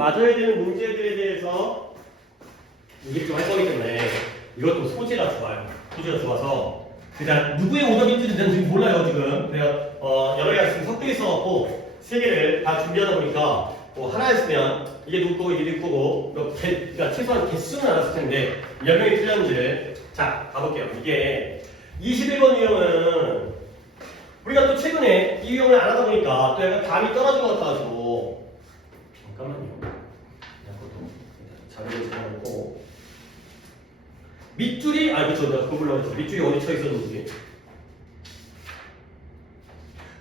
맞아야 되는 문제들에 대해서 이게 좀 할 거기 때문에 이것도 소재가 좋아요. 소재가 좋아서 일단 누구의 오답인지는 저는 지금 몰라요. 지금 내가 여러 개가 지금 섞여 있어갖고 세 개를 다 준비하다 보니까 뭐 하나였으면 이게 누구 거고 이게 누구 거고 그러니까 최소한 개수는 알았을 텐데 몇 명이 틀렸는지를 자 가볼게요. 이게 21번 유형은 우리가 또 최근에 이 유형을 안 하다 보니까 또 약간 감이 떨어진 것 같아가지고 잠깐만요. 자료를 잡아놓고 밑줄이 그렇죠. 내가 그걸로 했죠. 밑줄이 어디 쳐 있었는지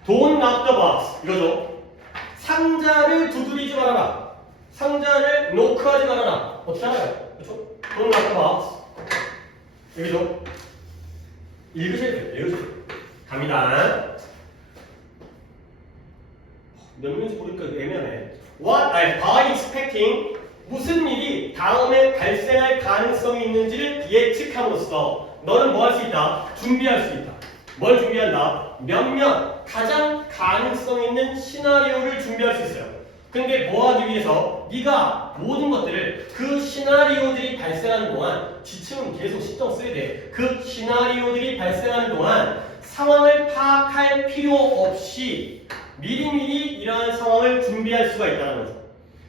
Don't knock the box 이거죠. 상자를 두드리지 말아라. 상자를 노크하지 말아라. 어떻게 알아요? 그렇죠? Don't knock the box 여기죠. 읽으셔야 돼요. 읽으셔야 돼요. 갑니다. 몇 명인지 모르니까 애매하네. By expecting 무슨 일이 다음에 발생할 가능성이 있는지를 예측함으로써 너는 뭐 할 수 있다? 준비할 수 있다. 뭘 준비한다? 몇몇 가장 가능성 있는 시나리오를 준비할 수 있어요. 근데 뭐 하기 위해서 네가 모든 것들을 그 시나리오들이 발생하는 동안 지침은 계속 신경 써야 돼. 그 시나리오들이 발생하는 동안 상황을 파악할 필요 없이 미리미리 이러한 상황을 준비할 수가 있다는 거죠.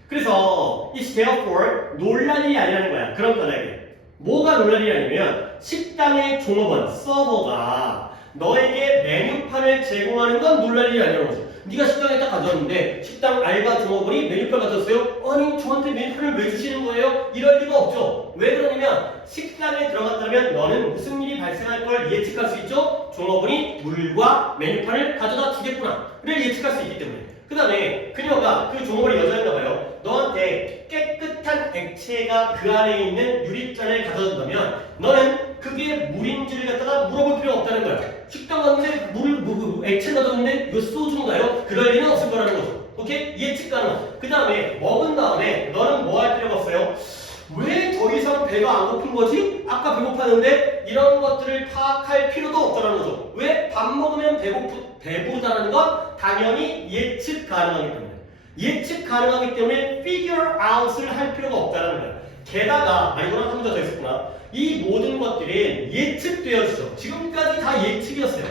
그래서 it's therefore 놀랄 일이 아니라는 거야. 그런 거다게 뭐가 놀랄 일이 아니면 식당의 종업원, 서버가 너에게 메뉴판을 제공하는 건 놀랄 일이 아니라는 거죠. 네가 식당에 딱 가져왔는데 식당 알바 종업원이 메뉴판 가져왔어요? 아니 저한테 메뉴판을 왜 주시는 거예요? 이럴 리가 없죠. 왜 그러냐면 식당에 들어갔다면 너는 무슨 일이 발생할 걸 예측할 수 있죠? 종업원이 물과 메뉴판을 가져다 주겠구나를 예측할 수 있기 때문에. 그 다음에 그녀가 그 종업원이 여자였나 봐요. 너한테 깨끗한 액체가 그 안에 있는 유리잔을 가져다 준다면 너는 그게 물인지를 갖다가 물어볼 필요가 없다는 거야. 식당 갔는데 액체 가져왔는데 이거 소주인가요? 그럴 리는 없을 거라는 거죠. 오케이? 예측 가능. 그 다음에 먹은 다음에 너는 뭐 할 필요가 없어요? 왜 더 이상 배가 안 고픈 거지? 아까 배고팠는데 이런 것들을 파악할 필요도 없다는 거죠. 왜? 밥 먹으면 배부르다는 건 당연히 예측 가능하기 때문에. 예측 가능하기 때문에 figure out을 할 필요가 없다는 거야. 게다가 이거랑 한 문제 더 있었구나. 이 모든 것들은 예측되어지죠. 지금까지 다 예측이었어요.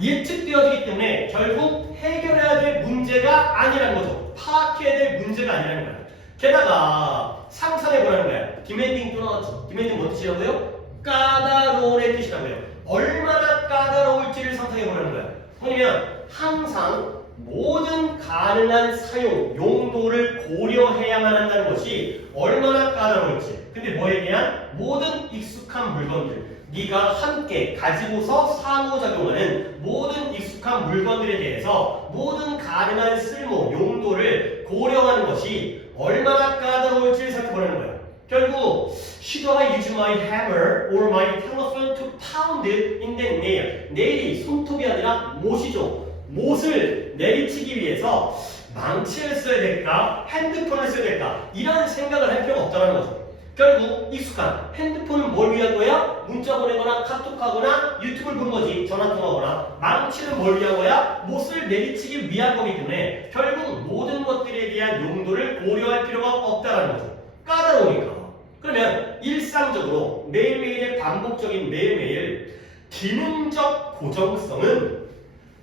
예측되어지기 때문에 결국 해결해야 될 문제가 아니라는 거죠. 파악해야 될 문제가 아니라는 거야. 게다가 상상해보라는 거야. 디멘딩 또 나왔죠. 디멘딩 뭐 뜻이라고요? 까다로운의 뜻이라고요. 얼마나 까다로울지를 상상해보라는 거야. 뭐냐면 항상 모든 가능한 사용, 용도를 고려해야만 한다는 것이 얼마나 까다로울지. 근데 뭐에 대한 모든 익숙한 물건들, 네가 함께 가지고서 상호작용하는 모든 익숙한 물건들에 대해서 모든 가능한 쓸모, 용도를 고려하는 것이 얼마나 까다로울지를 살펴보라는 거예요. 결국 Should I use my hammer or my telephone to pound it in the nail? nail이 손톱이 아니라 못이죠. 못을 내리치기 위해서 망치를 써야 될까? 핸드폰을 써야 될까? 이런 생각을 할 필요가 없다는 거죠. 결국 익숙한 핸드폰은 뭘 위한 거야? 문자 보내거나 카톡하거나 유튜브를 보는 거지. 전화통화하거나. 망치는 뭘 위한 거야? 못을 내리치기 위한 거기 때문에 결국 모든 것들에 대한 용도를 고려할 필요가 없다는 거죠. 까다로우니까. 그러면 일상적으로 매일매일의 반복적인 매일매일 기능적 고정성은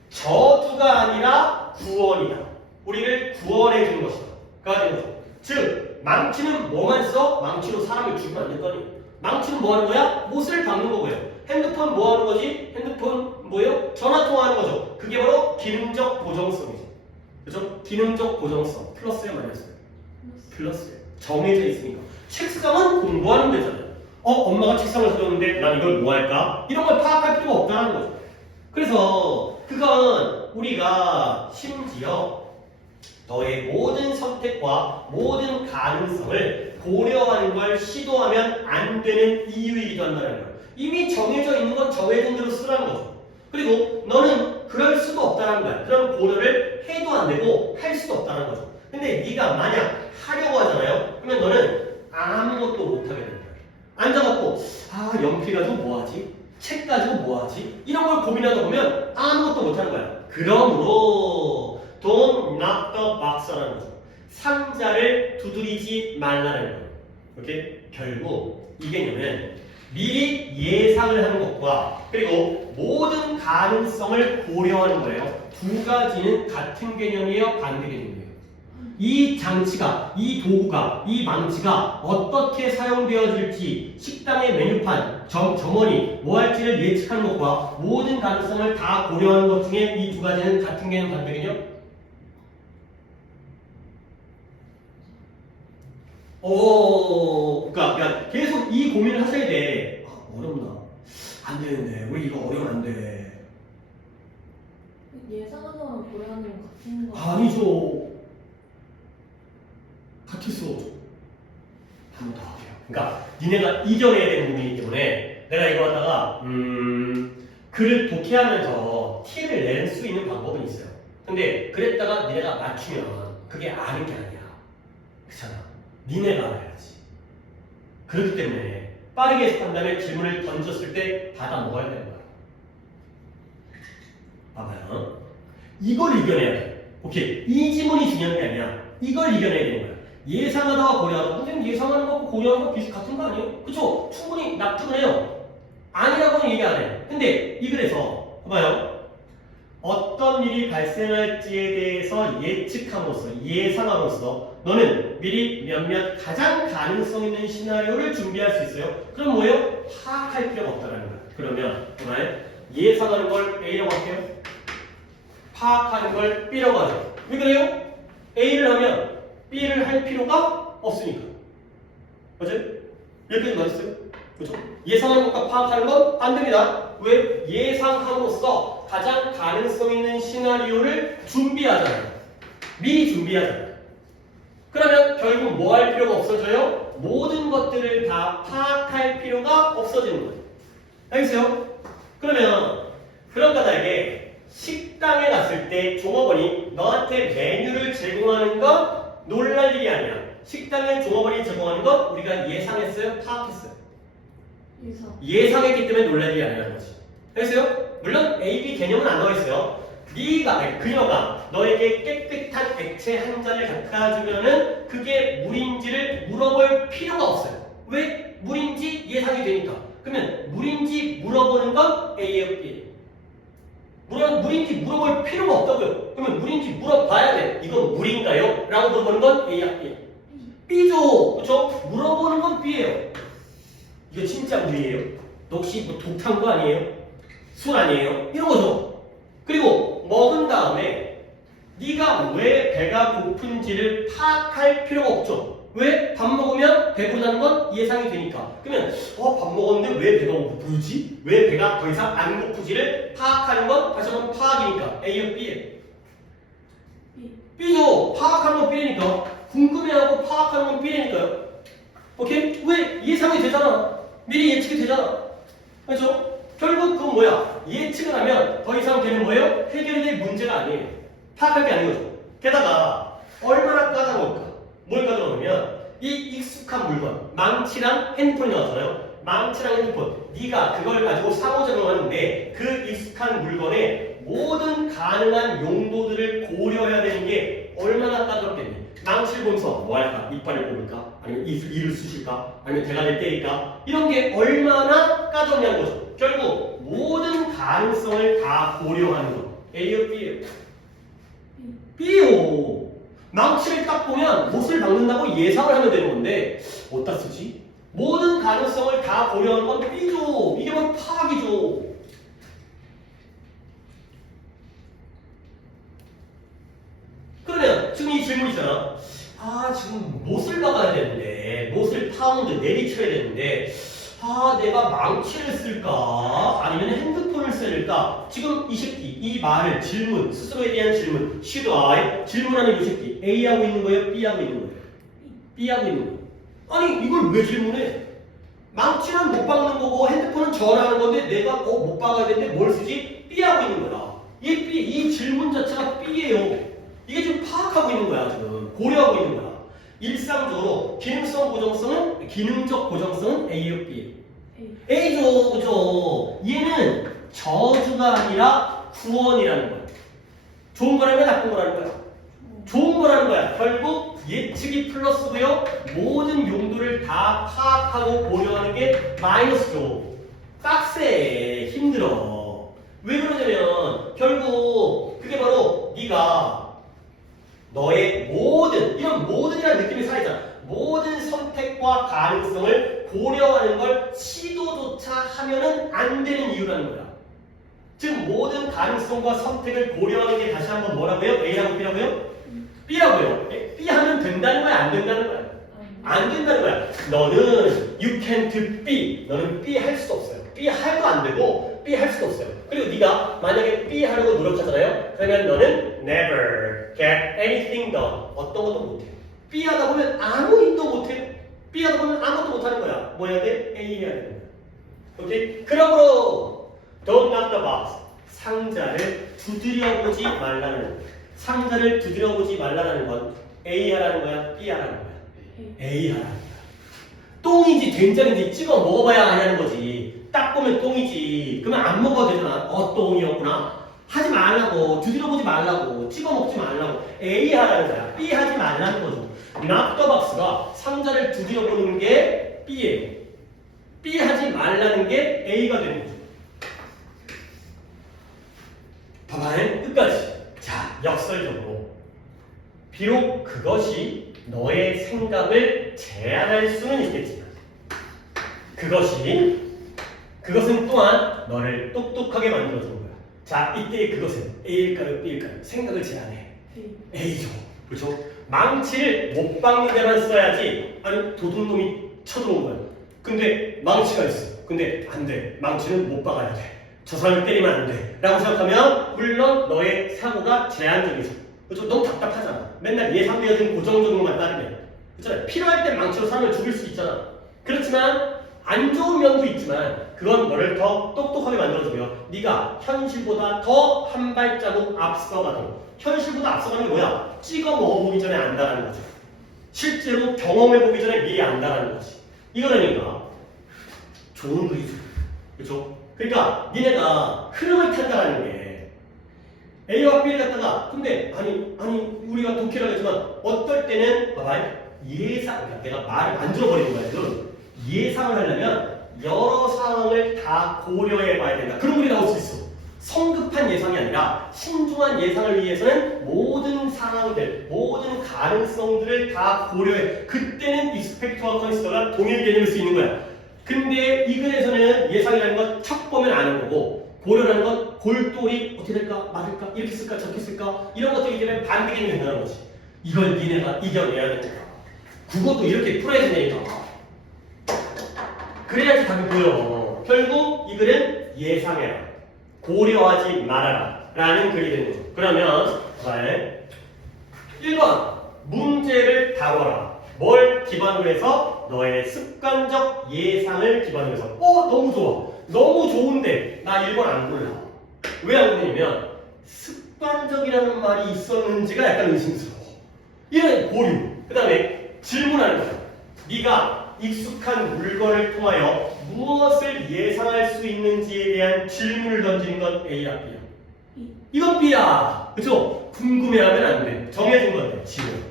저주가 아니라 구원이다. 우리를 구원해 주는 것이다. 가 되는 거죠. 즉 망치는 뭐만 써? 망치로 사람을 죽이면 안 될 거 아니에요. 망치는 뭐 하는 거야? 못을 박는 거고요. 핸드폰 뭐 하는 거지? 핸드폰 뭐예요? 전화 통화하는 거죠. 그게 바로 기능적 고정성이죠. 그죠? 기능적 고정성. 플러스에 마이너스에? 플러스에. 정해져 있으니까. 책상은 공부하는 데잖아요. 엄마가 책상을 사줬는데 난 이걸 뭐 할까? 이런 걸 파악할 필요가 없다는 거죠. 그래서 그건 우리가 심지어 너의 모든 선택과 모든 가능성을 고려하는 걸 시도하면 안 되는 이유이기도 한다는 거예요. 이미 정해져 있는 건 정해진 대로 쓰라는 거죠. 그리고 너는 그럴 수도 없다는 거야. 그런 고려를 해도 안 되고 할 수도 없다는 거죠. 근데 네가 만약 하려고 하잖아요. 그러면 너는 아무것도 못하게 된다. 앉아갖고 연필 가지고 뭐하지? 책 가지고 뭐하지? 이런 걸 고민하다 보면 아무것도 못하는 거야. 그러므로 Don't knock the box라는 거죠. 상자를 두드리지 말라는 거예요. 오케이? 결국 이 개념은 미리 예상을 하는 것과 그리고 모든 가능성을 고려하는 거예요. 두 가지는 같은 개념이에요? 반대 개념이에요? 이 장치가, 이 도구가, 이 망치가 어떻게 사용되어질지 식당의 메뉴판, 점원이 뭐 할지를 예측하는 것과 모든 가능성을 다 고려하는 것 중에 이 두 가지는 같은 개념, 반대 개념? 그러니까 계속 이 고민을 하셔야 돼. 어렵나? 안 되는데, 우리 이거 어려우면 안 돼. 예상하는 거랑 고려하는 건 같은 거 아니죠. 같았어. 한 번 더 할게요. 그러니까 니네가 이겨내야 되는 부분이기 때문에 내가 이거 갖다가 글을 독해하면서 티를 낼 수 있는 방법은 있어요. 근데 그랬다가 니네가 맞추면 그게 아는 게 아니야. 그렇잖아. 니네가 알아야지. 그렇기 때문에 빠르게 해석한 다음에 질문을 던졌을 때 받아 먹어야 되는 거야. 봐봐요. 이걸 이겨내야 돼. 오케이. 이 지문이 중요한 게 아니라 이걸 이겨내야 되는 거야. 예상하다가 고려하다. 선생님 예상하는 거고 고려하는 거 같은 거 아니에요? 그쵸? 충분히 납득을 해요. 아니라고는 얘기 안 해. 근데 이 글에서 봐봐요. 어떤 일이 발생할지에 대해서 예측함으로써, 예상함으로써 너는 미리 몇몇 가장 가능성 있는 시나리오를 준비할 수 있어요. 그럼 뭐예요? 파악할 필요가 없다는 거예요. 그러면 정말 예상하는 걸 A라고 할게요. 파악하는 걸 B라고 하죠. 왜 그래요? A를 하면 B를 할 필요가 없으니까. 맞아요? 여기까지 맞았어요? 그렇죠? 예상하는 것과 파악하는 건 안 됩니다. 왜? 예상함으로써 가장 가능성 있는 시나리오를 준비하잖아요. 미리 준비하잖아요. 그러면 결국 뭐 할 필요가 없어져요? 모든 것들을 다 파악할 필요가 없어지는 거예요. 알겠어요? 그러면 그런 까닭에 식당에 갔을 때 종업원이 너한테 메뉴를 제공하는 건 놀랄 일이 아니야. 식당에 종업원이 제공하는 건 우리가 예상했어요? 파악했어요? 예상했기 때문에 놀랄 일이 아니라는 거지. 알겠어요? 물론 A, B 개념은 안 나와 있어요. 그녀가 너에게 깨끗한 액체 한 잔을 갖다 주면은 그게 물인지를 물어볼 필요가 없어요. 왜? 물인지 예상이 되니까. 그러면 물인지 물어보는 건 A예요, B예요? 물인지 물어볼 필요가 없다고요. 그러면 물인지 물어봐야 돼. 이건 물인가요? 라고 물어보는 건 A야, B야? B죠. 그렇죠? 물어보는 건 B예요. 이거 진짜 물이에요? 너 혹시 뭐 독한 거 아니에요? 술 아니에요? 이런 거죠. 그리고 먹은 다음에 네가 왜 배가 고픈지를 파악할 필요가 없죠. 왜? 밥 먹으면 배부르다는 건 예상이 되니까. 그러면 밥 먹었는데 왜 배가 고프지? 왜 배가 더 이상 안 고프지를 파악하는 건 다시 한번 파악이니까. A요, B예요? B죠. 파악하는 건 B니까. 궁금해하고 파악하는 건 B니까요. 오케이? 왜? 예상이 되잖아. 미리 예측이 되잖아. 그렇죠? 결국 그건 뭐야? 예측을 하면 더 이상 되는 뭐예요? 해결될 문제가 아니에요. 파악할 게 아닌 거죠. 게다가 얼마나 까다로울까? 뭘 까다로우면 이 익숙한 물건, 망치랑 핸드폰이 나왔잖아요. 망치랑 핸드폰. 네가 그걸 가지고 상호작용하는데 그 익숙한 물건의 모든 가능한 용도들을 고려해야 되는 게 얼마나 까다롭겠니? 망치를 보면서 뭐 할까? 이빨을 뽑을까? 아니면 이를 쑤실까? 아니면 대가리를 때릴까? 이런 게 얼마나 까다롭냐는 거죠. 결국 모든 가능성을 다 고려하는 거. A요, B예요? B요. 망치를 딱 보면 못을 박는다고 예상을 하면 되는 건데 어디다 쓰지? 모든 가능성을 다 고려하는 건 B죠. 이게 바로 파악이죠. 그러면 지금 이 질문이잖아. 지금 못을 박아야 되는데 못을 파운드 내리쳐야 되는데 내가 망치를 쓸까? 아니면 핸드폰을 쓸까? 지금 이 새끼, 이 말을 질문, 스스로에 대한 질문, should I? 질문하는 이 새끼, A하고 있는 거예요? B하고 있는 거예요? B하고 있는 거예요. 아니, 이걸 왜 질문해? 망치는 못 박는 거고 핸드폰은 전화하는 건데 내가 못 박아야 되는데 뭘 쓰지? B하고 있는 거야. 이 질문 자체가 B예요. 이게 지금 파악하고 있는 거야, 지금. 고려하고 있는 거야. 일상적으로 기능적 고정성은 A요, B예요? A죠, 그죠? 얘는 저주가 아니라 구원이라는 거야. 좋은 거라면 나쁜 거라는 거야. 좋은 거라는 거야. 결국 예측이 플러스고요. 모든 용도를 다 파악하고 고려하는 게 마이너스죠. 빡세. 힘들어. 왜 그러냐면 결국 그게 바로 네가 너의 모든 이런 모든이라는 느낌이 살아있잖아. 모든 선택과 가능성을 고려하는 걸 시도조차 하면은 안 되는 이유라는 거야. 즉 모든 가능성과 선택을 고려하는 게 다시 한번 뭐라고요? A라고 B라고요? B라고요. B 하면 된다는 거야? 안 된다는 거야? 안 된다는 거야. 너는 you can't be. 너는 B 할 수 없어요. B 할도 안 되고 B 할 수도 없어요. 그리고 네가 만약에 B 하려고 노력하잖아요. 그러면 너는 never get anything done. 어떤 것도 못해. B 하다 보면 아무 일도 못해. B 하다 보면 아무것도 못하는 거야. 뭐 해야 돼? A 해야 되는 거야. 오케이? 그러므로 don't knock the box. 상자를 두드려보지 말라는 거야. 상자를 두드려보지 말라는 건 A 하라는 거야? B 하라는 거야? A 하라는 거야. 똥인지 된장인지 찍어 먹어봐야 하냐는 거지. 딱 보면 똥이지. 그러면 안 먹어도 되잖아. 똥이었구나. 하지 말라고. 두드려보지 말라고. 찍어 먹지 말라고. A 하라는 거야. B 하지 말라는 거죠. knock the box가 상자를 두드려보는 게 B예요. B 하지 말라는 게 A가 되는 거죠. 봐봐요. 끝까지. 자, 역설적으로. 비록 그것이 너의 생각을 제한할 수는 있겠지만 그것은 또한 너를 똑똑하게 만들어주는 거야. 자, 이때의 그것은 A일까요? B일까요? 생각을 제한해. A죠. 그렇죠? 망치를 못 박는 데만 써야지. 아니, 도둑놈이 쳐들어온 거야. 근데 망치가 있어. 근데 안 돼. 망치는 못 박아야 돼. 저 사람을 때리면 안 돼. 라고 생각하면 물론 너의 사고가 제한적이죠. 그렇죠? 너무 답답하잖아. 맨날 예상되어진 고정적인 것만 따르면. 그렇잖아요. 필요할 때 망치로 사람을 죽일 수 있잖아. 그렇지만 안 좋은 면도 있지만 그건 너를 더 똑똑하게 만들어주고요. 네가 현실보다 더 한 발자국 앞서가도록. 현실보다 앞서가는 게 뭐야? 찍어 먹어보기 전에 안다라는 거죠. 실제로 경험해보기 전에 미리 안다라는 거지. 이거라니까 좋은 그리죠. 그렇죠? 그러니까 니네가 흐름을 탄다라는 게 A와 B를 갖다가 근데 아니 우리가 독해를 하겠지만 어떨 때는 봐봐 예상 그러니까 내가 말을 만들어버리는 거야 지금 예상을 하려면 여러 상황을 다 고려해 봐야 된다. 그런 글이 나올 수 있어. 성급한 예상이 아니라 신중한 예상을 위해서는 모든 상황들, 모든 가능성들을 다 고려해. 그때는 익스펙트와 컨시더가 동일 개념일 수 있는 거야. 근데 이 글에서는 예상이라는 건 척 보면 아는 거고 고려라는 건 골똘히 어떻게 될까 맞을까 이렇게 쓸까 저렇게 쓸까 이런 것들이 되면 반대개념이 된다는 거지. 이걸 니네가 이겨내야 된다. 국어도 이렇게 풀어야 된다니까. 그래야지 답이 보여. 결국 이 글은 예상해라. 고려하지 말아라. 라는 글이 되는 거죠. 그러면 1번 문제를 다뤄라. 뭘 기반으로 해서? 너의 습관적 예상을 기반으로 해서. 너무 좋아. 너무 좋은데 나 1번 안 골라. 왜 안 골라냐면 습관적이라는 말이 있었는지가 약간 의심스러워. 이런 고려. 그 다음에 질문하는 거야. 네가 익숙한 물건을 통하여 무엇을 예상할 수 있는지에 대한 질문을 던지는 건 A야 B야? 이건 B야. 그쵸? 궁금해하면 안 돼. 정해진 건데 지금.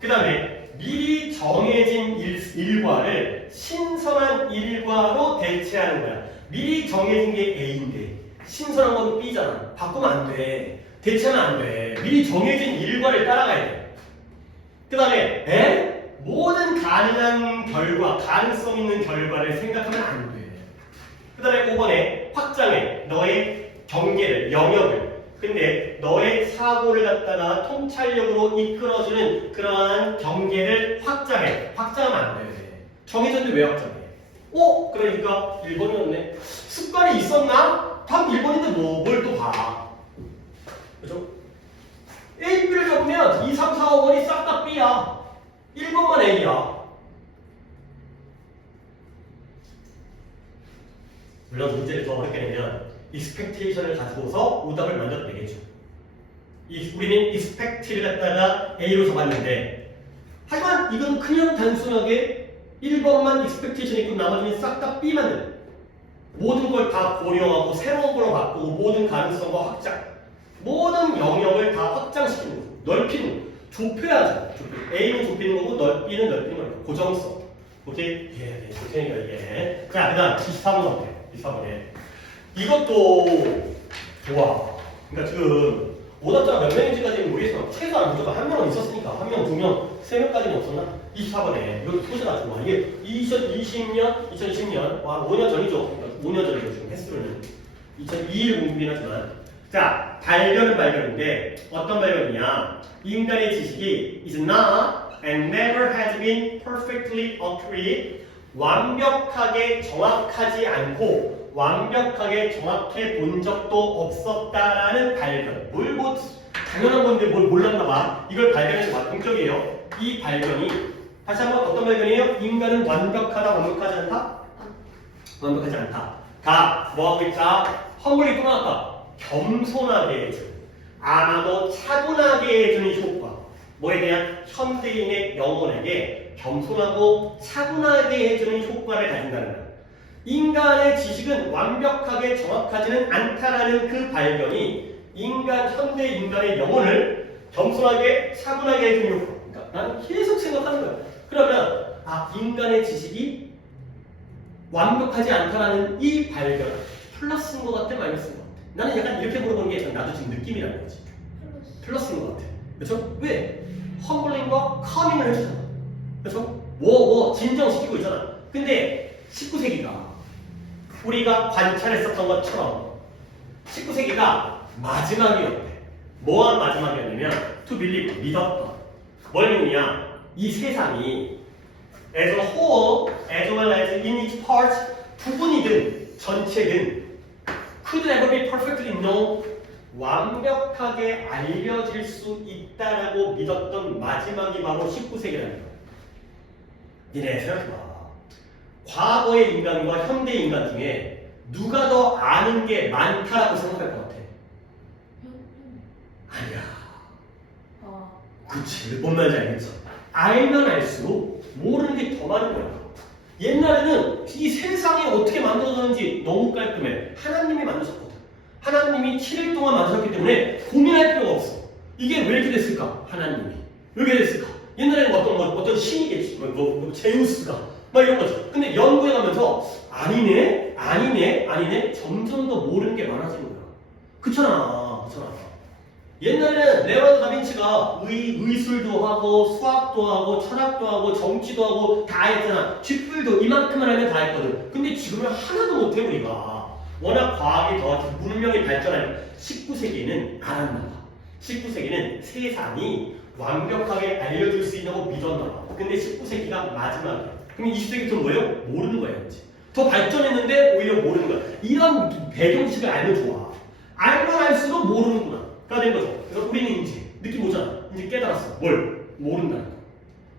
그 다음에 미리 정해진 일과를 신선한 일과로 대체하는 거야. 미리 정해진 게 A인데 신선한 건 B잖아. 바꾸면 안 돼. 대체하면 안 돼. 미리 정해진 일과를 따라가야 돼. 그 다음에 모든 가능한 결과, 가능성 있는 결과를 생각하면 안 돼. 그 다음에 5번에 확장해. 너의 경계를, 영역을. 근데 너의 사고를 갖다가 통찰력으로 이끌어주는 그러한 경계를 확장해. 확장하면 안 돼. 정해졌는데 왜 확장해? 그러니까 1번이었네. 습관이 있었나? 답 1번인데 뭘 또 봐. 그죠? A, B를 적으면 2, 3, 4, 5번이 싹 다 B야. 1번만 A야. 물론 문제를 더 어렵게 내면 익스펙테이션을 가지고서 오답을 먼저 내겠죠. 우리는 익스펙트를 갖다가 A로 잡았는데 하지만 이건 그냥 단순하게 1번만 익스펙테이션이 있고 나머지는 싹 다 B만 돼. 모든 걸 다 고려하고 새로운 걸로 바꾸고 모든 가능성과 확장 모든 영역을 다 확장시키는 거죠. 넓히는 거죠. 좁혀야죠. A는 좁히는 거고 B는 넓히는 거예요. 고정성. 오케이? 예, 좁히니까 이게. 자, 그 다음 24번 어때? 24번에. 이것도 좋아. 그러니까 지금 오답자가 몇 명인지까지는 모르겠지만 최소한 무조건 한 명은 있었으니까 한 명, 두 명, 세 명까지는 없었나? 24번에 이것도 소재가 좋아. 이게 2020년, 2020년, 와 5년 전이죠. 그러니까 5년 전이죠. 지금 횟수로는 2002일 공부긴 하지만 자 발견은 발견인데 어떤 발견이냐? 인간의 지식이 is not and never has been perfectly accurate. 완벽하게 정확하지 않고 완벽하게 정확해 본 적도 없었다라는 발견. 뭘 뭐 당연한 건데 뭘 몰랐나 봐. 이걸 발견해서 공적이에요. 이 발견이 다시 한번 어떤 발견이에요? 인간은 완벽하다, 완벽하지 않다? 완벽하지 않다. 가 뭐하고 있다? 험블이 또 나왔다. 겸손하게 해주는 아마도 차분하게 해주는 효과. 뭐에 대한 현대인의 영혼에게 겸손하고 차분하게 해주는 효과를 가진다는 거예요. 인간의 지식은 완벽하게 정확하지는 않다라는 그 발견이 현대 인간의 영혼을 겸손하게 차분하게 해주는 효과. 그러니까 나는 계속 생각하는 거야. 그러면 인간의 지식이 완벽하지 않다라는 이 발견 플러스인 것 같아, 마이너스인 것 같아? 나는 약간 이렇게 물어보는 게 나도 지금 느낌이라는 거지. 플러스인 것 같아. 그렇죠? 왜? 험블링과 커밍을 해주잖아. 그렇죠? 진정시키고 있잖아. 근데 19세기가 우리가 관찰했었던 것처럼 19세기가 마지막이었대. 뭐한 마지막이었냐면 to believe, 믿었던. 뭘 믿느냐? 이 세상이 as a whole, as well as in its parts, 부분이든 전체든 could never be perfectly known, 완벽하게 알려질 수 있다라고 믿었던 마지막이 바로 19세기라는 거야. 니네 생각해봐. 과거의 인간과 현대 인간 중에 누가 더 아는 게 많다라고 생각할 것 같아? 아니야. 그치. 뭔 말인지 알겠어. 알면 알수록 모르는 게 더 많은 거야. 옛날에는 이 세상이 어떻게 만들어졌는지 너무 깔끔해. 하나님이 만드셨거든. 하나님이 7일 동안 만드셨기 때문에 고민할 필요가 없어. 이게 왜 이렇게 됐을까? 하나님이. 왜 이렇게 됐을까? 옛날에는 어떤 신이겠지. 제우스가. 막 이런 거죠. 근데 연구해가면서 아니네. 점점 더 모르는 게 많아지는 거야. 그렇잖아. 옛날에는 레오나르도 다빈치가 의술도 하고 수학도 하고 철학도 하고 정치도 하고 다 했잖아. 쥐뿔도 이만큼만 하면 다 했거든. 근데 지금은 하나도 못해 우리가. 워낙 과학이 더 문명이 발전하니까 19세기에는 알았나 봐. 19세기는 세상이 완벽하게 알려줄 수 있다고 믿었나 봐. 근데 19세기가 마지막이야. 그럼 20세기부터 뭐예요? 모르는 거야 이제. 더 발전했는데 오히려 모르는 거야. 이런 배경식을 알면 좋아. 알면 알수록 모르는구나. 가 된 거죠. 그래서 우리는 이제 느낌 오잖아. 이제 깨달았어. 뭘? 모른다는 거.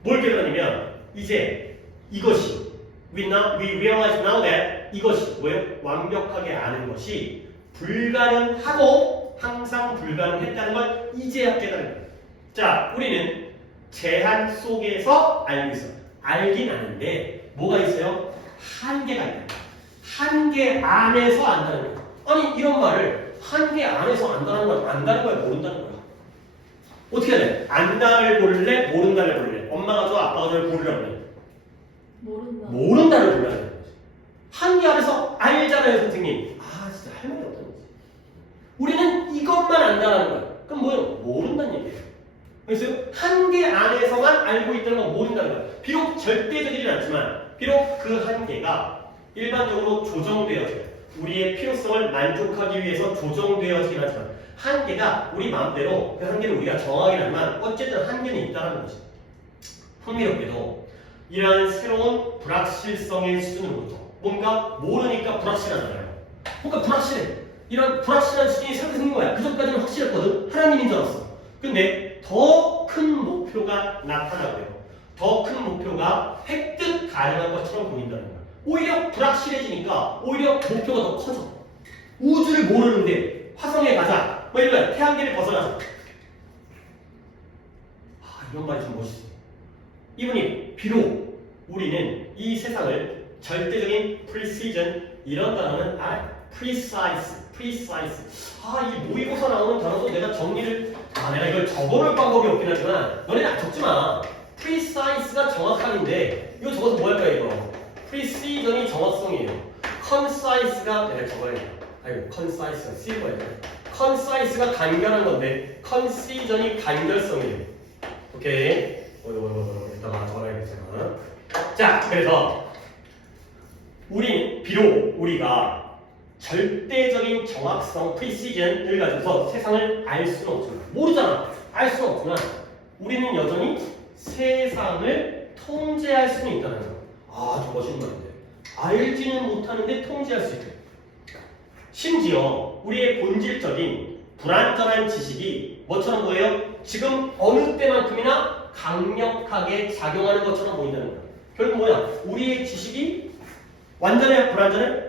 뭘 깨달았냐면 이제 이것이 we realize now that 이것이 뭐예요? 완벽하게 아는 것이 불가능하고 항상 불가능했다는 걸 이제야 깨달은 거예요. 자, 우리는 제한 속에서 알고 있어. 알긴 아는데 뭐가 있어요? 한계가 있다. 한계 안에서 안다는 거예요. 아니 이런 말을 한계 안에서 안다는 건 안다는 거야, 모른다는 거야. 어떻게 해야 돼? 안다를 고를래? 모른다를 고를래? 엄마가 좋아, 아빠가 좋아, 고르라고 그래. 모른다를 골라야 되는 거지. 한계 안에서 알잖아요, 선생님. 진짜 할 말이 없다는 거지. 우리는 이것만 안다는 거야. 그럼 뭐예요? 모른다는 얘기예요. 그래서 한계 안에서만 알고 있다는 건 모른다는 거야. 비록 절대적이진 않지만, 비록 그 한계가 일반적으로 조정되어져요. 우리의 필요성을 만족하기 위해서 조정되어지긴 하지만 한계가 우리 마음대로 그 한계를 우리가 정하긴 하지만 어쨌든 한계는 있다는 거지. 흥미롭게도 이러한 새로운 불확실성의 수준으로부터 뭔가 모르니까 불확실하잖아요. 뭔가 불확실해. 이런 불확실한 수준이 새롭게 생긴 거야. 그전까지는 확실했거든. 하나님인 줄 알았어. 근데 더 큰 목표가 나타나고요. 더 큰 목표가 획득 가능한 것처럼 보인다는 거야. 오히려 불확실해지니까 오히려 목표가 더 커져. 우주를 모르는데 화성에 가자. 뭐 이런 거야. 태양계를 벗어나자. 이런 말이 좀 멋있어. 이분이 비록 우리는 이 세상을 절대적인 precision 이런 단어는 precise. 이 모의고사 나오는 단어도 내가 정리를 내가 이걸 적어놓을 방법이 없긴 하지만 너네는 적지 마. precise가 정확함인데 이거 적어서 뭐 할까 이거? precision이 정확성이에요. concise가 내가 적어야 돼. 아이고 concise가 쓰여야 돼. concise가 간결한 건데 concision이 간결성이에요. 오케이. 이따가 적어야겠어요. 자, 그래서 비록 우리가 절대적인 정확성 precision을 가져서 세상을 알 수는 없지만 모르잖아. 알 수는 없지만 우리는 여전히 세상을 통제할 수는 있다는 거. 아주 멋있는 말인데. 알지는 못하는데 통제할 수 있대. 심지어 우리의 본질적인 불완전한 지식이 뭐처럼 보여요? 지금 어느 때만큼이나 강력하게 작용하는 것처럼 보인다는 거야. 결국 뭐야? 우리의 지식이 완전해? 불완전해?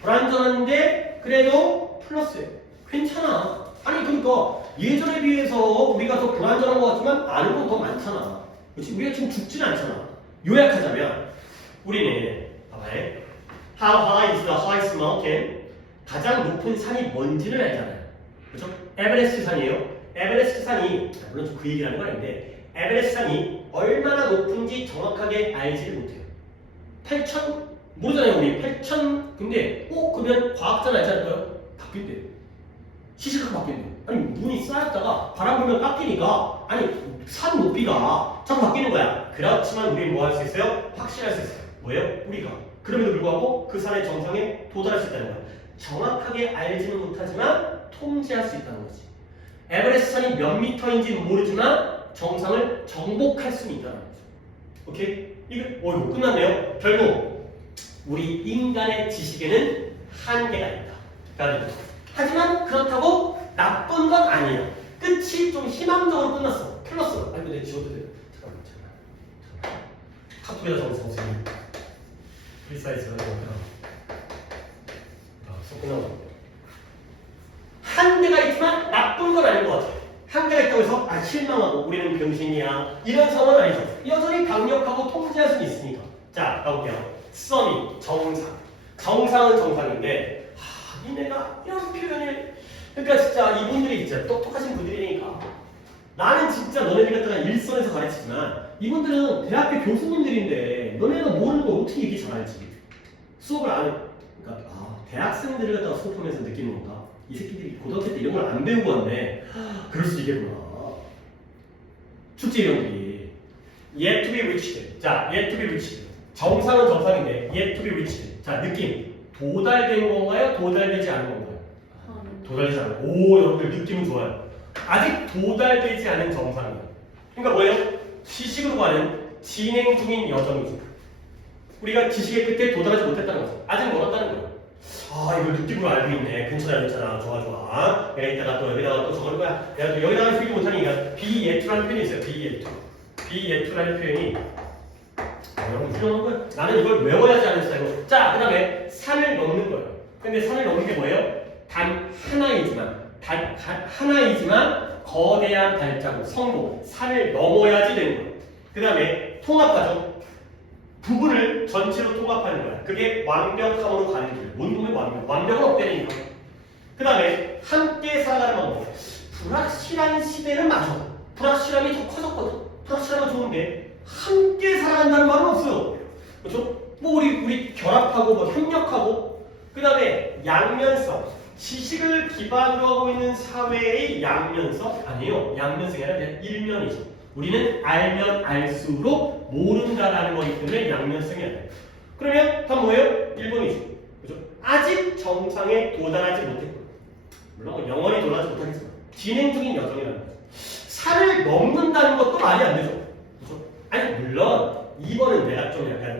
불완전한데 그래도 플러스예요. 괜찮아. 아니 그러니까 예전에 비해서 우리가 더 불완전한 것 같지만 아는 건 더 많잖아. 그렇지? 우리가 지금 죽지는 않잖아. 요약하자면 우리는 봐봐요. How high is the highest mountain? 가장 높은 산이 뭔지를 알잖아요. 그렇죠? 에베레스트 산이에요. 에베레스트 산이 물론 좀 그 얘기를 하는 건 아닌데 에베레스트 산이 얼마나 높은지 정확하게 알지를 못해요. 8,000 모르잖아요. 우리 8,000 근데 그러면 과학자는 알지 않을까요? 바뀐대. 시시각 바뀐대. 아니 눈이 쌓였다가 바람 불면 깎이니까 아니 산 높이가 자꾸 바뀌는 거야. 그렇지만 우리는 뭐 할 수 있어요? 확실할 수 있어요. 뭐예요? 우리가. 그럼에도 불구하고 그 산의 정상에 도달할 수 있다는 거야. 정확하게 알지는 못하지만 통제할 수 있다는 거지. 에베레스트 산이 몇 미터인지는 모르지만 정상을 정복할 수는 있다는 거죠. 오케이? 이거 끝났네요. 결국 우리 인간의 지식에는 한계가 있다. 하지만 그렇다고 나쁜 건 아니에요. 끝이 좀 희망적으로 끝났어. 플러스. 아이고 내가 지워도 돼. 잠깐만. 카톡에다 적어서 선생님. 프리사이즈가 끝나고. 한계가 있지만 나쁜 건 아닌 것 같아. 한계가 있다고 해서 실망하고 우리는 병신이야 이런 상황은 아니죠. 여전히 강력하고 통제할 수는 있으니까. 자 가볼게요. 서밋 정상. 정상은 정상인데 니네가 이런 표현을 그러니까 진짜 이분들이 진짜 똑똑하신 분들이니까 나는 진짜 너네들 갖다가 일선에서 가르치지만 이분들은 대학교 교수님들인데 너네가 모르는 걸 어떻게 이렇게 잘 알지? 수업을 안 해. 그러니까 대학생들을 갖다가 수업하면서 느끼는 건가? 이 새끼들이 고등학교 때 이런 걸 안 배우고 왔네. 그럴 수도 있겠구나. 축제 이론들이 yet to be reached. 자, yet to be reached. 정상은 정상인데 yet to be reached. 자, 느낌. 도달된 건가요? 도달되지 않은 건가요? 도달되지 않은. 오, 여러분들 느낌은 좋아요. 아직 도달되지 않은 정상이에요. 그러니까 뭐예요? 지식으로 가는 진행 중인 여정이죠. 우리가 지식의 끝에 도달하지 못했다는 거죠. 아직 멀었다는 거예요. 이걸 느낌으로 알고 있네. 괜찮아. 좋아. 내가 이따가 또 여기다가 또 적을 거야. 내가 또 여기다가 쓰지 못하니까 be yet라는 표현이 있어요. be yet라는 표현이 여러분 훌륭한 거예요. 나는 이걸 외워야지 않은 스타일이고. 자, 그 다음에 산을 넘는 거예요. 근데 산을 넘는 게 뭐예요? 단 하나이지만 거대한 발자국, 성공, 산을 넘어야지 되는 거예요. 그 다음에 통합하죠. 부분을 전체로 통합하는 거야. 그게 완벽함으로 가는 길. 뭔 놈의 완벽은 없다니까. 그 다음에 함께 살아가는 방법. 불확실한 시대는 맞아. 불확실함이 더 커졌거든. 불확실함은 좋은데 함께 살아간다는 말은 없어요. 그렇죠? 우리 결합하고 협력하고 그 다음에 양면성. 지식을 기반으로 하고 있는 사회의 양면성 아니에요. 양면성이 아니라 그냥 일면이죠. 우리는 알면 알수록 모른다라는 거기 때문에 양면성이 아니에요. 그러면 다 뭐예요? 1번이죠. 그죠? 아직 정상에 도달하지 못했고 물론 영원히 도달하지 못하겠지만 진행 중인 여정이라는 거죠. 산을 넘는다는 것도 말이 안 되죠. 그죠? 아니 물론 2번은 내가 좀 약간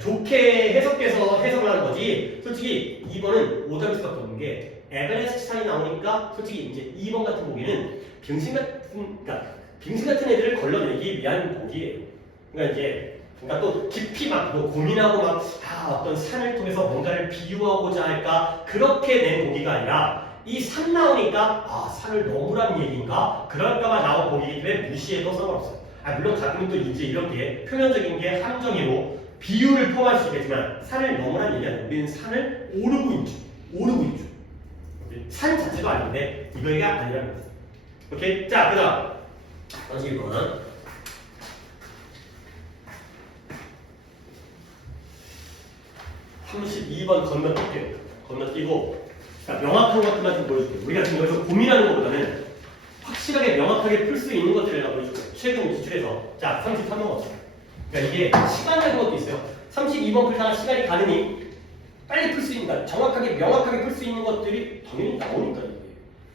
좋게 해석해서 해석을 하는 거지. 솔직히 2번은 오답일 수밖에 없는 게 에베레스트 산이 나오니까 솔직히 이제 2번 같은 보기는 병신 같은 애들을 걸러내기 위한 보기예요. 그러니까 또 깊이 뭐 고민하고 어떤 산을 통해서 뭔가를 비유하고자 할까 그렇게 낸 보기가 아니라 이 산 나오니까 산을 넘으라는 얘기인가 그럴까봐 나온 보기이기 때문에 무시해도 상관없어요. 물론 가끔은 또 이제 이렇게 표면적인 게 함정이로 비유를 포함할 수 있겠지만 산을 넘으라는 얘기 아니에요. 우리는 산을 오르고 있죠. 산 자체도 아닌데 이거가 아니라는 거죠. 오케이? 자, 그 다음 32번. 32번 건너뛸게요. 건너뛰고, 자, 명확한 것들만 좀 보여줄게요. 우리가 지금 여기서 고민하는 것보다는 확실하게 명확하게 풀 수 있는 것들을 내가 보여줄게요. 최근 기출에서. 자, 33번. 그러니까 이게 시간 되는 것도 있어요. 32번 풀다가 시간이 가느니 빨리 풀 수 있는, 정확하게 명확하게 풀 수 있는 것들이 당연히 나오니까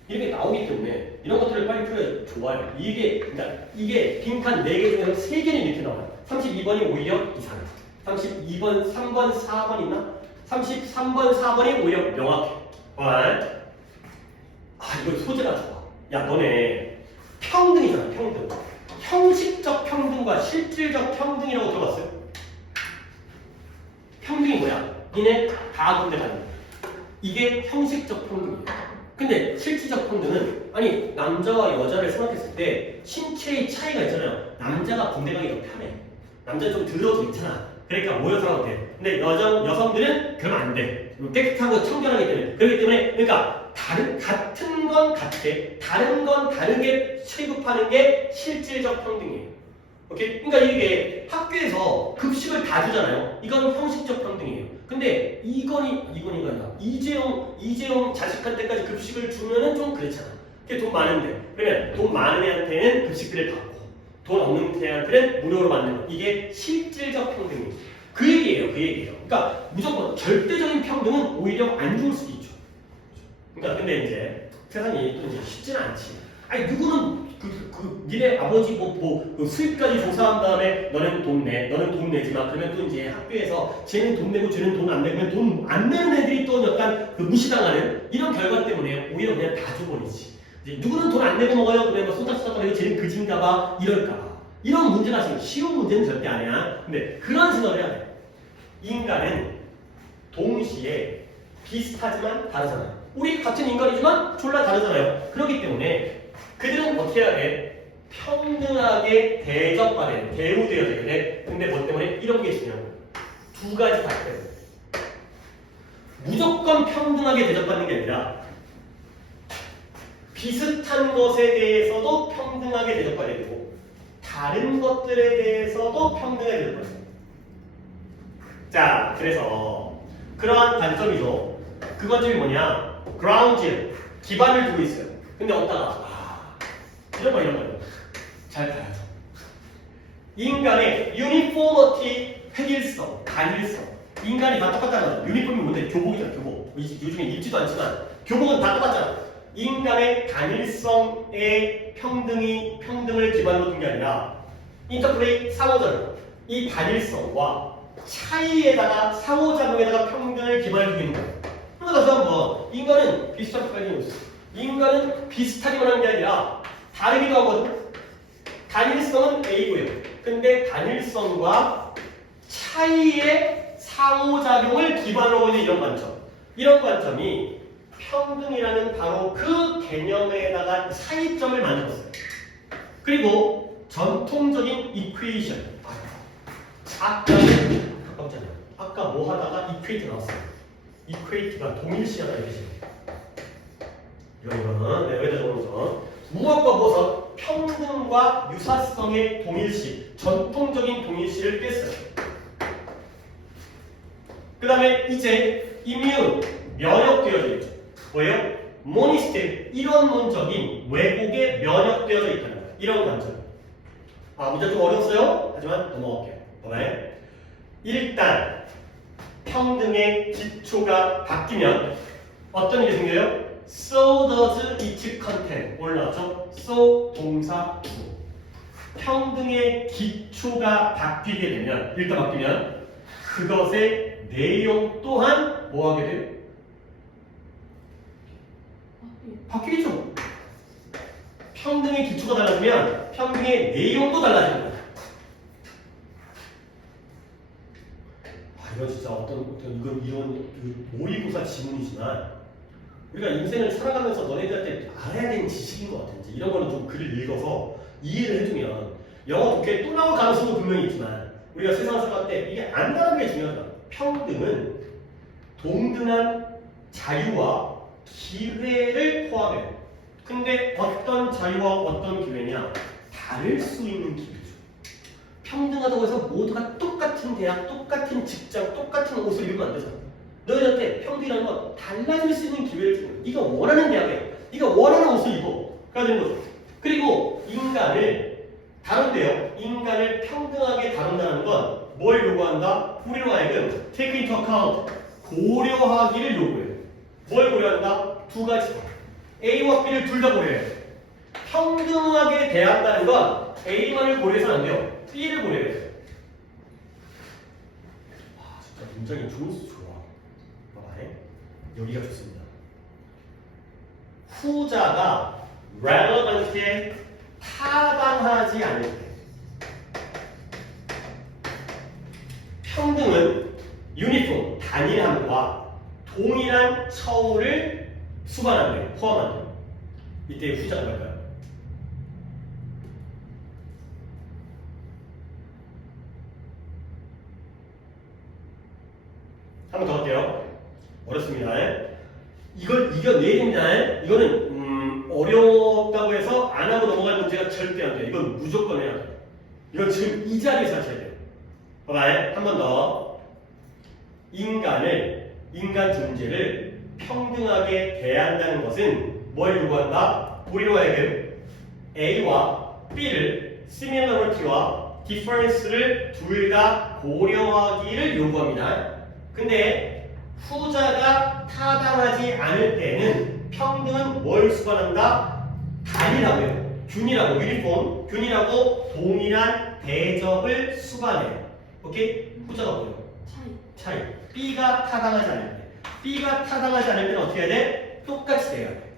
이게 나오기 때문에 이런 것들을 빨리 풀어야 좋아요. 그러니까 이게 빈칸 4개 중에서 3개는 이렇게 나와요. 32번이 오히려 이상해. 32번, 3번, 4번 있나? 33번, 4번이 오히려 명확해. 이거 소재가 좋아. 야, 너네 평등이잖아, 평등. 형식적 평등과 실질적 평등이라고 들어봤어요? 평등이 뭐야? 니네 다 군대 가는 거야. 이게 형식적 평등이에요. 근데 실질적 평등은, 아니, 남자와 여자를 생각했을 때 신체의 차이가 있잖아요. 남자가 군대 가기 더 편해. 남자는 좀 들어도 있잖아. 그러니까 모여서 하면 돼. 근데 여성들은 그러면 안 돼. 깨끗하고 청결하기 때문에. 그렇기 때문에, 그러니까 같은 건 같아. 다른 건 다르게 취급하는 게 실질적 평등이에요. 오케이? 그러니까 이게 학교에서 급식을 다 주잖아요. 이건 형식적 평등이에요. 근데 이건이가 아니라 이재용 자식한테까지 급식을 주면은 좀 그렇잖아. 돈 많은데. 그러면 돈 많은 애한테는 급식비를 받고 돈 없는 애한테는 무료로 받는 거. 이게 실질적 평등이에요. 그 얘기예요. 그러니까 무조건 절대적인 평등은 오히려 안 좋을 수도 있죠. 그러니까 근데 이제 세상이 또 이제 쉽지는 않지. 아니 누구는 니네 아버지 그 수입까지 조사한 다음에 너는 돈 내, 너는 돈 내지 마. 그러면 또 이제 학교에서 쟤는 돈 내고 쟤는 돈 안 내면 돈 안 내는 애들이 또 약간 무시당하는 이런 결과 때문에 오히려 그냥 다 줘버리지. 이제 누구는 돈 안 내고 먹어요. 그러면 막 쏟닥쏟닥거리고 쟤는 그진가봐 이럴까봐. 이런 문제가 지금 쉬운 문제는 절대 아니야. 근데 그런 생각을 해야 돼. 인간은 동시에 비슷하지만 다르잖아요. 우리 같은 인간이지만 졸라 다르잖아요. 그렇기 때문에 그들은 어떻게 해야 돼? 평등하게 대접받아야 돼. 대우되어야 돼. 근데 뭐 때문에 이런 게 있으냐고. 두 가지 다 있어요. 무조건 평등하게 대접받는 게 아니라 비슷한 것에 대해서도 평등하게 대접받아야 되고 다른 것들에 대해서도 평등하게 대접받아야 돼요. 자, 그래서 그러한 관점이죠. 그 관점이 뭐냐? ground, 기반을 두고 있어요. 근데 어디다가 이런 거 잘 봐야죠. 인간의 유니포머티, 획일성, 단일성. 인간이 다 똑같다는 거죠. 유니폼이 뭔데? 교복이잖아, 교복. 요즘에 입지도 않지만 교복은 다 똑같잖아. 인간의 단일성의 평등을 기반으로 둔 게 아니라 인터플레이 상호작용. 이 단일성과 차이에다가 상호작용에다가 평등을 기반을 두고 있는 거예요. 그러니까 다시 한번 인간은 비슷한 특징이 있어요. 인간은 비슷하기만 한 게 아니라 다르기도 하거든. 단일성은 A고요. 근데 단일성과 차이의 상호작용을 기반으로 하는 이런 관점. 이런 관점이 평등이라는 바로 그 개념에다가 차이점을 만들었어요. 그리고 전통적인 이퀘이션. 아까 뭐 하다가 이퀘이트 나왔어요. 이퀘이트가 동일시하다 이거지. 이거는 여기다 적어놓죠. 무엇과 무엇은 평등과 유사성의 동일시, 전통적인 동일시를 뺐어요. 그 다음에 이제 이뮨, 면역되어져 있죠. 뭐예요? 모니스틱, 이론론적인 왜곡에 면역되어져 있다는 거예요. 이런 관점. 문제 좀 어려웠어요? 하지만 넘어갈게요. 봐봐요. 일단 평등의 기초가 바뀌면 어떤 일이 생겨요? So does its content. 올라왔죠? So 동사 부. 평등의 기초가 바뀌게 되면, 일단 바뀌면 그것의 내용 또한 뭐 하게 돼요? 바뀌죠. 평등의 기초가 달라지면 평등의 내용도 달라지는 거예요. 이건 진짜 이런 모의고사 지문이지만 우리가 인생을 살아가면서 너네들한테 알아야 되는 지식인 것 같아. 이런 거는 좀 글을 읽어서 이해를 해주면 영어 독해 또 나올 가능성도 분명히 있지만 우리가 세상을 살아갈 때 이게 안다는 게 중요하다. 평등은 동등한 자유와 기회를 포함해요. 근데 어떤 자유와 어떤 기회냐? 다를 수 있는 기회죠. 평등하다고 해서 모두가 똑같은 대학, 똑같은 직장, 똑같은 옷을 입으면 안 되잖아. 너희한테 평등이라는 건 달라질 수 있는 기회를 주는 거야. 네가 원하는 대학이야. 네가 원하는 옷을 입어. 그래야 되는 거죠. 그리고 인간을 다룬대요. 인간을 평등하게 다룬다는 건 뭘 요구한다? 우리로 하여금 take into account, 고려하기를 요구해요. 뭘 고려한다? 두 가지. A와 B를 둘 다 고려해요. 평등하게 대한다는 건 A만을 고려해서는 안 돼요. B를 고려해요. 아, 진짜 문장이 좋아. 봐봐요. 여기가 좋습니다. 후자가 relevant에 타당하지 않을 때 평등은 유니폼, 단일함과 동일한 처우를 수반하는 포함하는 이때 후자가 뭘까요? 한 번 더 할게요. 어렵습니다. 이걸 이겨내야 됩니다. 이거는 어렵다고 해서 안 하고 넘어갈 문제가 절대 안 돼요. 이건 무조건 해야 돼요. 이건 지금 이 자리에서 하셔야 돼요. 봐봐요. 한 번 더. 인간 존재를 평등하게 대한다는 것은 뭘 요구한다? 우리로 하여금 A와 B를 similarity와 difference를 둘 다 고려하기를 요구합니다. 근데 후자가 타당하지 않을 때는 평등은 뭘 수반한다? 단이라고요. 균이라고, 유니폼, 균이라고 동일한 대접을 수반해요. 오케이? 후자가 뭐예요? 차이. B가 타당하지 않을 때. B가 타당하지 않을 때는 어떻게 해야 돼? 똑같이 돼야 돼.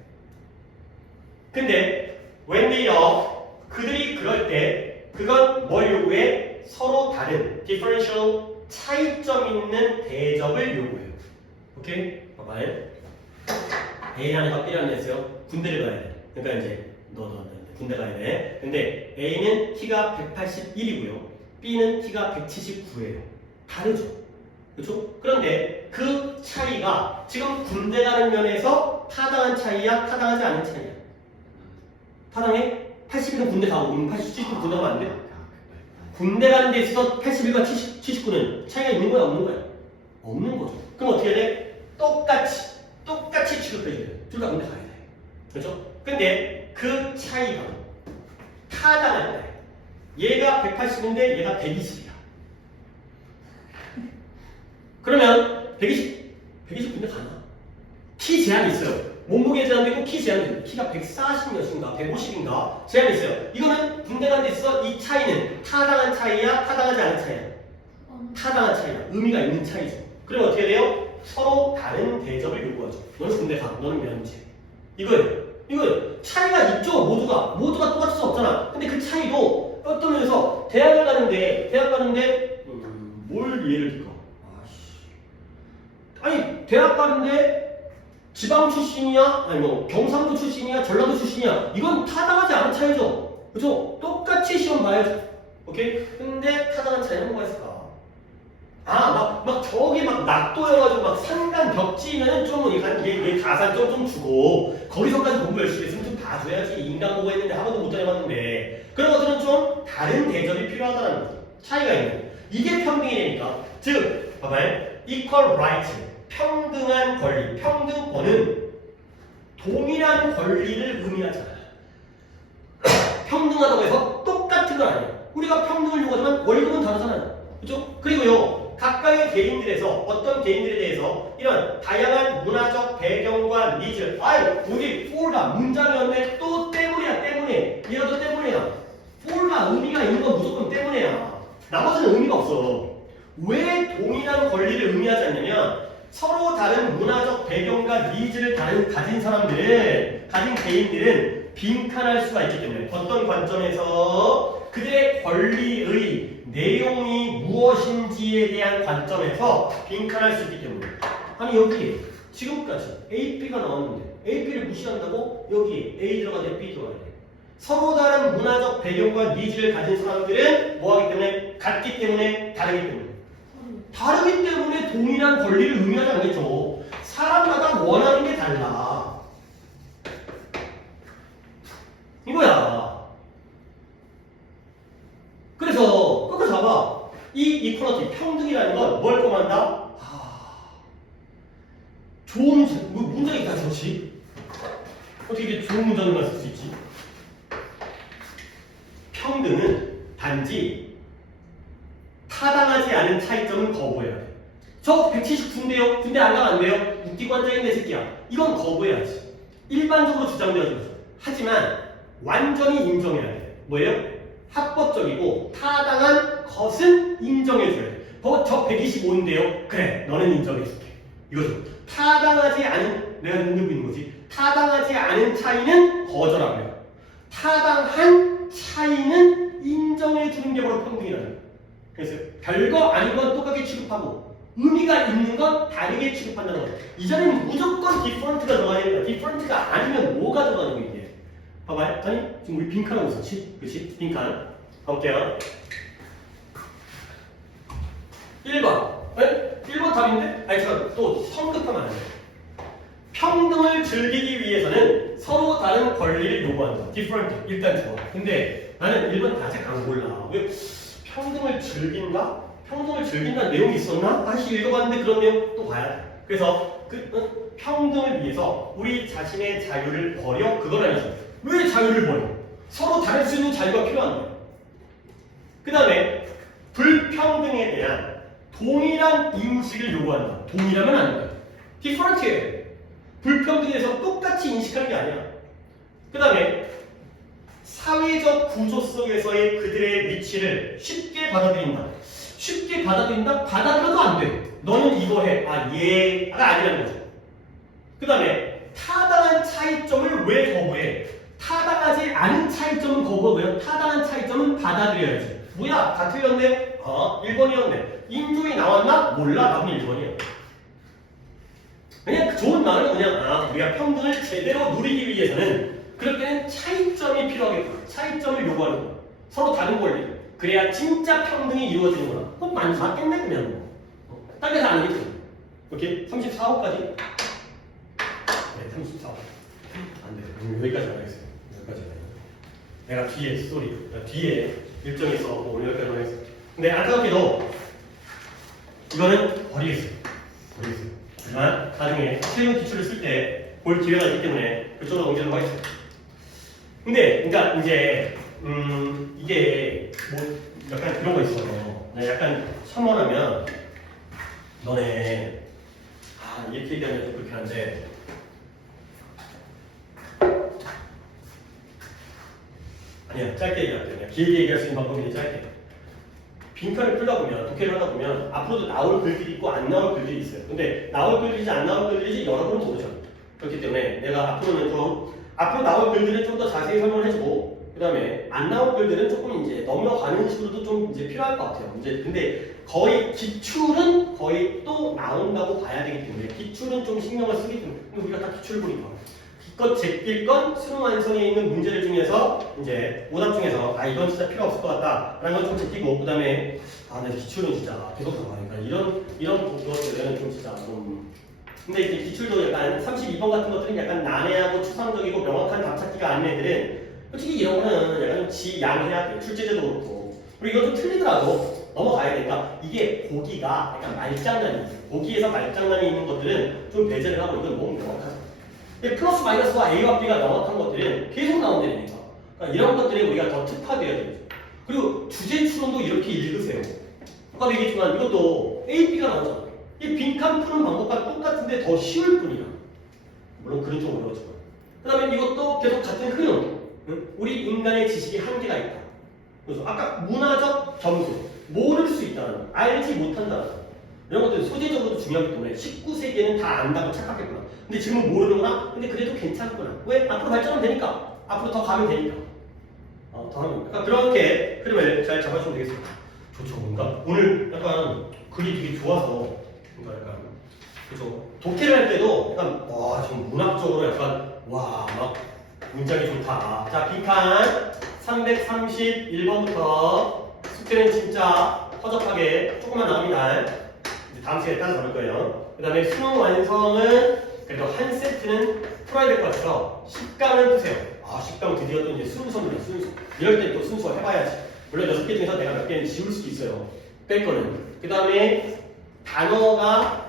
근데 when they are, 그들이 그럴 때 그건 뭘 요구해? 서로 다른 differential, 차이점 있는 대접을 요구해요. 오케이? 봐봐요. A라는 애가 B라는 애 있어요. 군대를 가야 돼. 그러니까 이제 너 군대 가야 돼. 근데 A는 키가 181이고요. B는 키가 179예요. 다르죠? 그렇죠? 그런데 그 차이가 지금 군대 가는 면에서 타당한 차이야? 타당하지 않은 차이야? 타당해? 80일은 군대 가고 80, 70은 군대 가면 안 돼? 군대 가는 데 있어서 81과 79는 차이가 있는 거야? 없는 거야? 없는 거죠. 그럼 어떻게 해야 돼? 똑같이 취급해줘야 돼. 둘 다 군대 가야 돼. 그렇죠? 근데 그 차이가 타당할 때 얘가 180인데 얘가 120이야. 그러면 120 군대 가나? 키 제한이 있어요. 몸무게 제한도 있고 키 제한도 있고 키가 140몇인가 150인가 제한이 있어요. 이거는 군대 가는 데 있어 이 차이는 타당한 차이야? 타당하지 않은 차이야? 타당한 차이야. 의미가 있는 차이죠. 그럼 어떻게 돼요? 서로 다른 대접을 요구하죠. 너는 군대 가, 너는 면제. 이거예요. 차이가 있죠. 모두가 똑같을 수 없잖아. 근데 그 차이도 어떤 면에서 대학 가는데 뭘 예를 들까? 아니 대학 가는데 지방 출신이야? 아니 뭐 경상도 출신이야? 전라도 출신이야? 이건 타당하지 않은 차이죠. 그죠? 똑같이 시험 봐야죠. 오케이? 근데 타당한 차이는 뭐가 있을까? 막 저기 막 낙도여가지고 막 산간 벽지면은 좀 이게 가산 좀 주고 거기서까지 공부 열심히 했으면 좀 봐줘야지. 인간 공부했는데 한 번도 못 다녀봤는데 그런 것들은 좀 다른 대접이 필요하다는 거죠. 차이가 있는. 이게 평등이 되니까. 즉, 봐봐요. equal right, 평등한 권리, 평등권은 동일한 권리를 의미하잖아요. 평등하다고 해서 똑같은 건 아니에요. 우리가 평등을 요구하지만 월급은 다르잖아요. 그렇죠? 그리고요. 각각의 개인들에서 어떤 개인들에 대해서 이런 다양한 문화적 배경과 니즈, 우리 for가 문장이었는데 또 때문에 얘가 때문에야. for가 의미가 있는 건 무조건 때문에야. 나머지는 의미가 없어. 왜 동일한 권리를 의미하지 않냐면 서로 다른 문화적 배경과 니즈를 가진 사람들은, 가진 개인들은 빈칸할 수가 있기 때문에 어떤 관점에서 그들의 권리의 내용이 무엇인지에 대한 관점에서 빈칸할 수 있기 때문에. 아니 여기 지금까지 A, B가 나왔는데 A, B를 무시한다고 여기 A 들어가야 돼, B 들어가야 돼. 서로 다른 문화적 배경과 니즈를 가진 사람들은 뭐하기 때문에? 같기 때문에, 다르기 때문에. 다르기 때문에 동일한 권리를 의미하지 않겠죠. 사람마다 원하는 게 달라. 이거야. 그래서 끝까지 봐봐. 이 이퀄리티 평등이라는 건 뭘 포함한다? 좋은 문장이 다 좋지. 어떻게 이렇게 좋은 문장만 쓸 수 있지? 평등은 단지 타당하지 않은 차이점은 거부해야 돼. 저 179인데요. 군대 안 가면 안 돼요. 웃기고 앉아있네 새끼야. 이건 거부해야지. 일반적으로 주장되어진 거죠. 하지만 완전히 인정해야 돼. 뭐예요? 합법적이고 타당한 것은 인정해줘야 돼. 저 125인데요. 그래, 너는 인정해줄게. 이거죠. 타당하지 않은, 내가 눈들고 있는 거지. 타당하지 않은 차이는 거절하고요. 타당한 차이는 인정해주는 게 바로 평등이라는 거예요. 그래서 별거 아닌 건 똑같게 취급하고 의미가 있는 건 다르게 취급한다는 거예요. 이 자리는 무조건 디퍼런트가 들어가야 됩니다. 디퍼런트가 아니면 뭐가 들어가는 거예요, 이게? 봐봐요. 아니, 지금 우리 빈칸하고 있었지? 그치? 빈칸. 가볼게요. 1번. 네? 1번 답인데? 아니, 제가 또 성급하면 안 돼요. 평등을 즐기기 위해서는 서로 다른 권리를 요구한다. different. 일단 좋아. 근데 나는 1번 아직 안 골라. 왜? 평등을 즐긴다? 평등을 즐긴다는 내용이 있었나? 다시 읽어봤는데 그런 내용 또 봐야 돼. 그래서 평등을 위해서 우리 자신의 자유를 버려? 그건 아니죠. 왜 자유를 버려? 서로 다를 수 있는 자유가 필요한 거야. 그 다음에 불평등에 대한 동일한 인식을 요구한다. 동일하면 안 돼. different해. 불평등에 대해서 똑같이 인식하는 게 아니야. 그 다음에 사회적 구조 속에서의 그들의 위치를 쉽게 받아들인다. 쉽게 받아들인다? 받아들여도 안 돼. 너는 이거 해. 아, 얘가 아니라는 거죠. 그 다음에 타당한 차이점을 왜 거부해? 타당하지 않은 차이점은 거부하고요. 타당한 차이점은 받아들여야지. 뭐야? 다 틀렸네? 1번이었네. 인조이 나왔나? 몰라. 답은 1번이야. 그냥 좋은 말은 그냥 우리가 평등을 제대로 누리기 위해서는 그럴 때는 차이점이 필요하겠다. 차이점을 요구하는 거야. 서로 다른 권리. 그래야 진짜 평등이 이루어지는 거야. 맞겠네 그냥. 딴 데서 안 하겠지. 오케이? 34호까지. 네, 34호. 안 돼. 여기까지 안 하겠어요. 여기까지 안 해요. 내가 뒤에 일정에서 오늘 여기까지 하겠어요. 근데 안타깝게도 이거는 버리겠어요. 하지만 나중에 채용 기출을 쓸 때 볼 기회가 있기 때문에 그쪽으로 옮기도록 하겠습니다. 근데 그러니까 이제 이게 뭐 약간 그런 거 있어요. 약간 첨언하면 너네 이렇게 얘기하면 좀 그렇게 한데 아니야 짧게 얘기할게요. 그냥 길게 얘기할 수 있는 방법이 짧게. 빈칸을 풀다 보면, 독해를 하다 보면 앞으로도 나올 글들이 있고 안 나올 글들이 있어요. 근데 나올 글들인지 안 나올 글들인지 여러분은 모르죠. 그렇기 때문에 내가 앞으로 나올 글들은 좀 더 자세히 설명을 해주고 그 다음에 안 나올 글들은 조금 이제 넘어가는 식으로도 좀 이제 필요할 것 같아요. 이제 근데 거의 기출은 거의 또 나온다고 봐야 되기 때문에 기출은 좀 신경을 쓰기 때문에 우리가 다 기출을 보니까 기껏 제낄 건 수능 완성에 있는 문제들 중에서 이제 오답 중에서 이건 진짜 필요 없을 것 같다라는 건 좀 제끼고 그 다음에 내 기출은 진짜 계속 들어가니까 이런 것들은 좀 진짜 좀 근데 이제 기출도 약간 32번 같은 것들은 약간 난해하고 추상적이고 명확한 답 찾기가 아닌 애들은 솔직히 이런 거는 약간 좀 지양해야 돼. 출제제도 그렇고 그리고 이것도 틀리더라도 넘어가야 되니까 이게 보기가 약간 말장난이 있어요. 보기에서 말장난이 있는 것들은 좀 배제를 하고 이건 너무 명확하죠. 플러스 마이너스와 A와 B가 명확한 것들은 계속 나온다니까. 그러니까 이런 것들에 우리가 더 특화되어야 되죠. 그리고 주제 추론도 이렇게 읽으세요. 아까도 얘기했지만 이것도 A, B가 나오잖아요. 이 빈칸 푸는 방법과 똑같은데 더 쉬울 뿐이야. 물론 그런 좀 어려웠지만. 그 다음에 이것도 계속 같은 흐름. 우리 인간의 지식이 한계가 있다. 그래서 아까 문화적 점수, 모를 수 있다는 거, 알지 못한다는 거. 이런 것들은 소재적으로도 중요하기 때문에 19세기에는 다 안다고 착각했구나. 근데 지금은 모르는구나? 근데 그래도 괜찮구나. 왜? 앞으로 발전하면 되니까. 앞으로 더 가면 되니까. 더 하면. 그러니까 그렇게 흐름을 잘 잡아주면 되겠습니다. 좋죠. 뭔가 오늘 약간 글이 되게 좋아서 뭔가 약간 그죠. 독해를 할 때도 약간 지금 문학적으로 약간 막 문장이 좋다. 자, 빈칸 331번부터 숙제는 진짜 허접하게 조금만 나옵니다. 이제 다음 시간에 따라 잡을 거예요. 그 다음에 수능 완성은 그래도 한 세트는 풀어야 될 것 같아서 10강은 푸세요. 아, 10강 드디어 또 이제 순서입니다. 순서. 이럴 때 또 순서 해봐야지. 물론 6개 중에서 내가 몇 개는 지울 수도 있어요. 뺄 거는. 그 다음에 단어가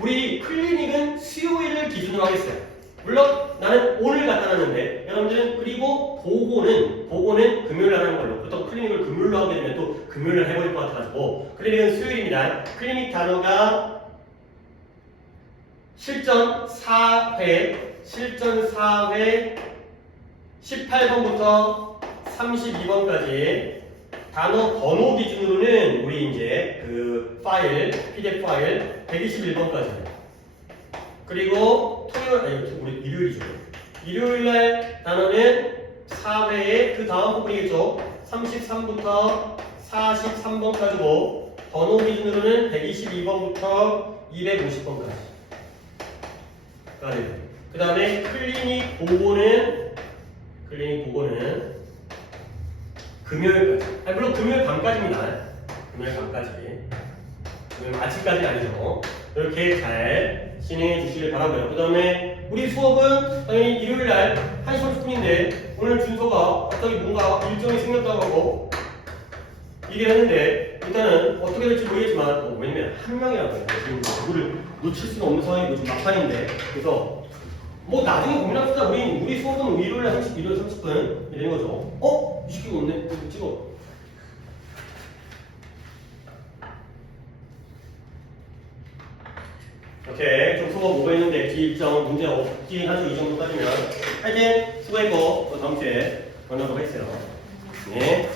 우리 클리닉은 수요일을 기준으로 하겠어요. 물론 나는 오늘 갖다 놨는데 여러분들은 그리고 보고는 금요일 날 하는 걸로 보통 클리닉을 금요일로 하게 되면 또 금요일 날 해버릴 것 같아가지고 클리닉은 수요일입니다. 클리닉 단어가 실전 4회 18번부터 32번까지 단어 번호 기준으로는 우리 이제 그 파일, PDF 파일 121번까지. 그리고 우리 일요일이죠. 일요일 날 단어는 4회에 그 다음 부분이겠죠. 33부터 43번까지고 번호 기준으로는 122번부터 250번까지. 그 다음에 클리닉 보고는 금요일까지. 아니, 물론 금요일 밤까지입니다. 금요일 밤까지. 금요일 아침까지는 아니죠. 이렇게 잘 진행해 주시길 바라고요. 그 다음에 우리 수업은 당연히 일요일 날 1시 30분인데 오늘 준서가 갑자기 뭔가 일정이 생겼다고 하고 얘기를 했는데 일단은 어떻게 될지 모르겠지만 왜냐면 한 명이라고 해요. 지금 누구를 놓칠 수는 없는 상황이고 좀 막판인데 그래서 뭐 나중에 고민합시다. 우리 수업은 일요일날 30분 이러는 거죠. 20개가 없네. 찍어. 오케이. 좀 수업 뭐가 있는데 기일정 문제 없긴 하죠. 이 정도 따지면. 하여튼 수고했고 또 다음 주에 만나도록 하겠어요. 네.